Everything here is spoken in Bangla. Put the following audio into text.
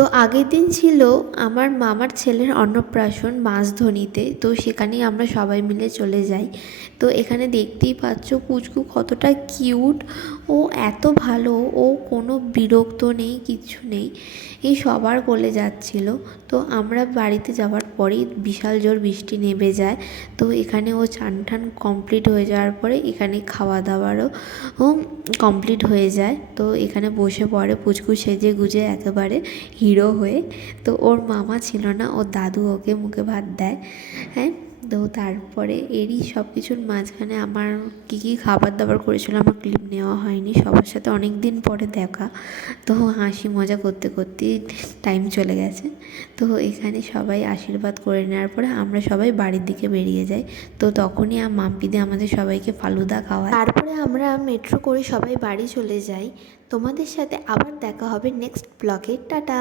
তো আগের দিন ছিল আমার মামার ছেলের অন্নপ্রাশন মাসধনিতে, তো সেখানেই আমরা সবাই মিলে চলে যাই। তো এখানে দেখতেই পাচ্ছ পুচকু কতটা কিউট, ও এত ভালো, ও কোনো বিরক্ত নেই, কিচ্ছু নেই, এই সবার কোলে যাচ্ছিল। তো আমরা বাড়িতে যাওয়ার পরেই বিশাল জোর বৃষ্টি নেমে যায়। তো এখানে ও চান টান কমপ্লিট হয়ে যাওয়ার পরে এখানে খাওয়া দাওয়ারও কমপ্লিট হয়ে যায়। তো এখানে বসে পড়ে পুচকু সেজে গুজে একেবারে হিরো হয়ে। তো ওর মামা ছিল না, ওর দাদু ওকে মুখে ভাত দেয়। হ্যাঁ, তো তারপরে এরই সব কিছুর মাঝখানে আমার কী কী খাবার দাবার করেছিল আমার ক্লিপ নেওয়া হয়নি। সবার সাথে অনেক দিন পরে দেখা, তো হাসি মজা করতে করতেই টাইম চলে গেছে। তো এখানে সবাই আশীর্বাদ করে নেওয়ার পরে আমরা সবাই বাড়ির দিকে বেরিয়ে যাই। তো তখনই মাম্পিদি আমাদের সবাইকে ফালুদা খাওয়ায়। তারপরে আমরা মেট্রো করে সবাই বাড়ি চলে যাই। তোমাদের সাথে আবার দেখা হবে নেক্সট ব্লগে। টাটা।